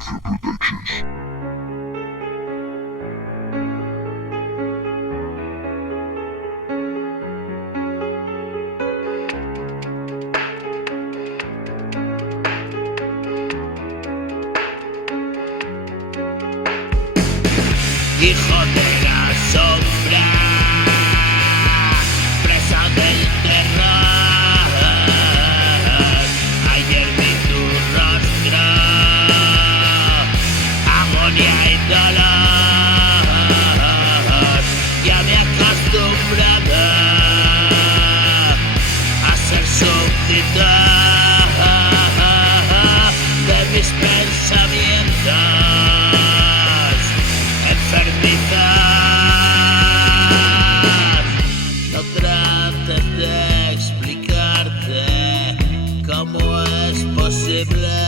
Mafia Productions. Hijo de la sombra, presa del terror. Ayer vi tu rostro, agonía y dolor. Ya me he acostumbrado a ser súbdito de mis pensamientos. No trates de explicarte cómo es posible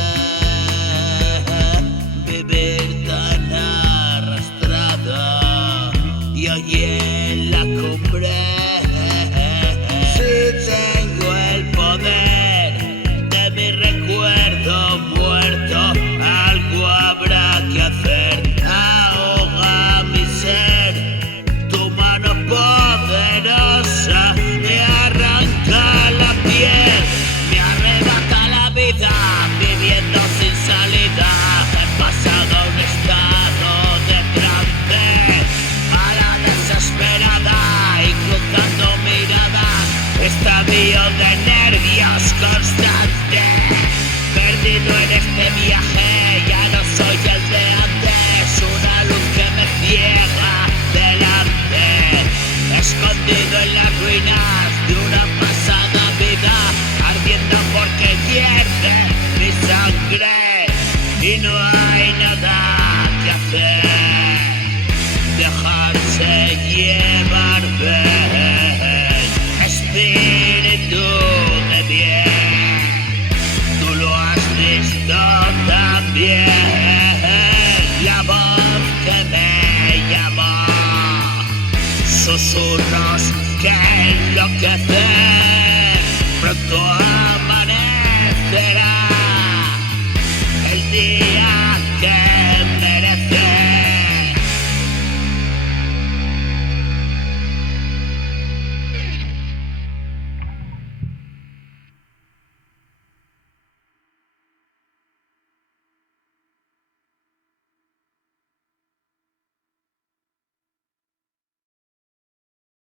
vivir tan arrastrado y hoy en la cumbre. Si tengo el poder de mi recuerdo muerto, algo habrá que hacer. Me arranca la piel, me arrebata la vida, viviendo sin salida. He pasado un estado de trance a la desesperada y cruzando miradas, estadio de nervios constante. Perdido en este viaje, ya no soy el de antes, una luz que me ciega delante. Escondido en las ruinas de una pasada vida, ardiendo porque hierve mi sangre y no hay nada que hacer. Dejarse llevar del espíritu de bien, tú lo has visto también. La voz que me llamó, susurros que enloquecen, pronto amanecerá el día.